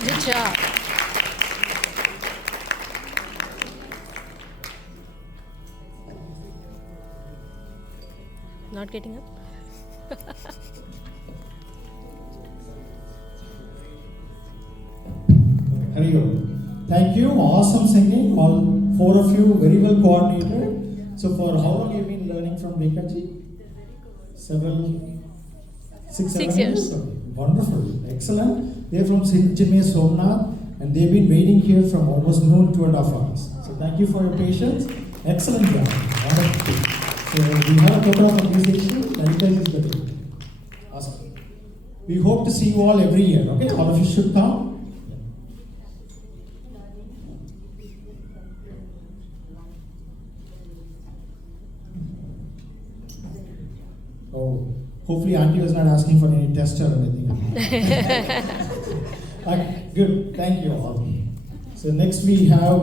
Good job. Not getting up? Very good. Thank you. Awesome singing. All four of you very well coordinated. So for how long have you been learning from Rekha-ji? Several, 6 6 7 years. Okay. Wonderful. Excellent. They're from Chennai Somnath and they've been waiting here from almost noon, 2.5 hours. So thank you for your patience. Excellent job. Wonderful. So we have a couple of appreciation. Lalita is the thing. Awesome. We hope to see you all every year. Okay, all of you should come. Oh, hopefully Auntie was not asking for any test or anything. Okay, good. Thank you all. So next we have.